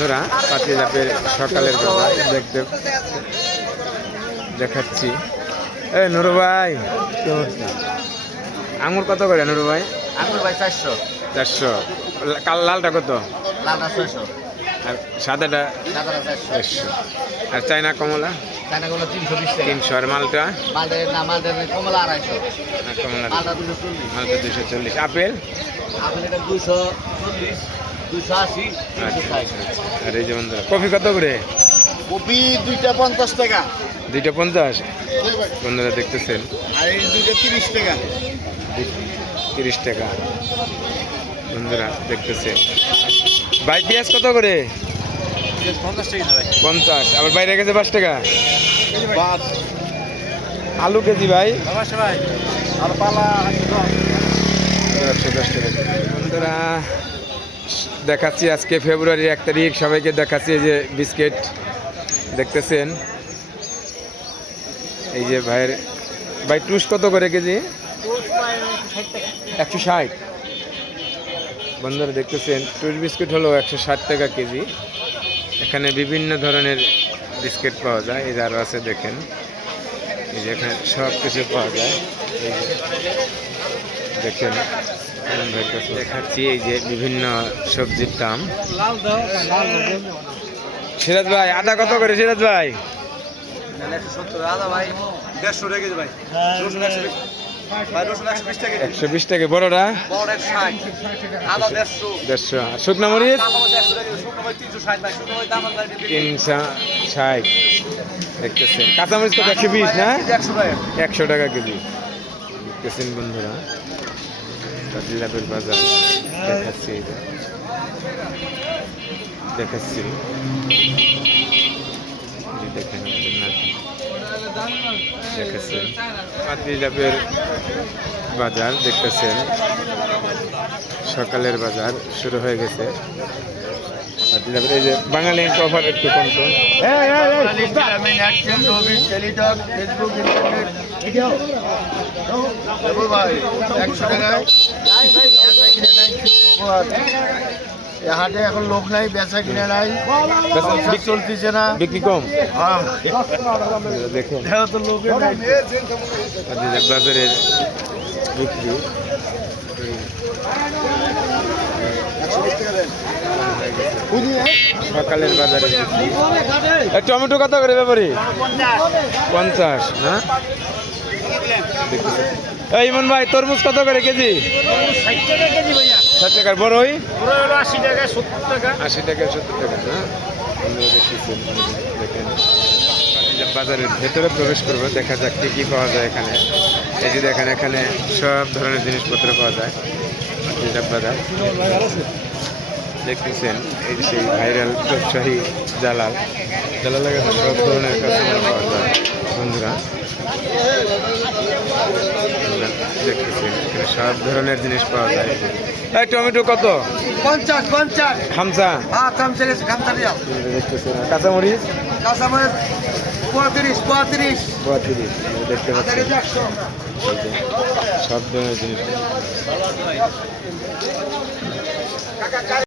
বন্ধুরা পাতিলাপের সকালের বাজার দেখতে দেখাচ্ছি। এ নুরু ভাই, আঙুর কত করে নুরু ভাই? আঙুর ভাই 400। 400। কাল লালটা কত? লালটা 600। আর সাদাটা? সাদাটা 400। 400। আর চায়না কমলা? চায়নাগুলো 320 টাকা। 300। আর মালটা? মালটা কমলা 250। আর কমলা মালটা 240। মালটা 240। আপেল? আপেল এটা 240, 280, 260। আর এই যে বন্ধুরা কফি কত করে? কপি দুইটা 50 টাকা। 2টা 50 বন্ধুরা দেখতেছেন। আর এই দুইটা 30 টাকা। 30 টাকা বন্ধুরা দেখতেছেন। ভাই পেঁয়াজ কত করে? 50 টাকা ভাই। 50। আবার বাইরে গেছে 5 টাকা। 5 আলু কেজি ভাই? ভাই। আর পালা 110 টাকা। বন্ধুরা দেখাচ্ছি আজকে ফেব্রুয়ারির 1 তারিখ, সবাইকে দেখাচ্ছি এই যে বিস্কিট দেখতেছেন। এই যে ভাইয়ের ভাই টুস কত করে কেজি? 160। বন্ধুরা দেখতেছেন টুস বিস্কিট হলো 160 টাকা কেজি। এখানে বিভিন্ন ধরনের বিস্কিট পাওয়া যায়। এই যে আরও আছে দেখেন, এই যে এখানে সব কিছু পাওয়া যায়। এই যে দেখেন দেখাচ্ছি এই যে বিভিন্ন সবজির দাম। সিরাজ ভাই আদা কত করে? সিরাজ ভাই 170 আদা ভাই 150 টাকা কেজি ভাই। রসুন 120 ভাই, রসুন 120 টাকা কেজি। 120 টাকা বড়টা? বড় 160, আদা 150। 150। আর শুকনা মরিচ? কাঁচা মরিচ 100 টাকা, শুকনো মরিচ 360 ভাই। শুকনো মরিচ দাম আছে 360 দেখতেছেন। কাঁচামরিচ কত? 120 না? 100 টাকা। 100 টাকা কেজি দেখতেছেন বন্ধুরা। পাতিলাপের বাজার দেখাচ্ছি, এই যে দেখাচ্ছি। দেখেন আমাদের নাতি দেখেছেন পাতিলাপের বাজার দেখতেছেন। সকালের বাজার শুরু হয়ে গেছে পাতিলাপের। এই যে বাঙালি কভার একটু কম তো। হাটে এখন লোক নাই, বেচা কিনে নাই, চলতেছে না, বিক্রি কম দেখেন। তো লোকের নাই। বাজারের বিক্রি সকালের বাজারে বিক্রি। টমেটো কত করে ব্যাপারি? 50 না? এই ইমন ভাই তরমুজ কত করে কেজি? 60 টাকার বড়ই? 80 টাকা, 70 টাকা। 80 টাকা 70 টাকা না? দেখতেছেন দেখেন। বাজারের ভেতরে প্রবেশ করবো, দেখা যাক কি কি পাওয়া যায় এখানে। এই যে দেখেন এখানে সব ধরনের জিনিসপত্র পাওয়া যায়। বাজার দেখতেছেন এই যে সেই ভাইরাল ব্যবসায়ী জালাল জালালের কাছে সব ধরনের কাস্টমার পাওয়া যায় বন্ধুরা। দেখতেছেন এখানে সব ধরনের জিনিস পাওয়া যায়। এই টমেটো কত? 50 খামসা? হ্যাঁ, খামসা দেখতেছেন। কাঁচামরিচ? কাঁচামরিচ 35 দেখতে পাচ্ছেন সব ধরনের জিনিস।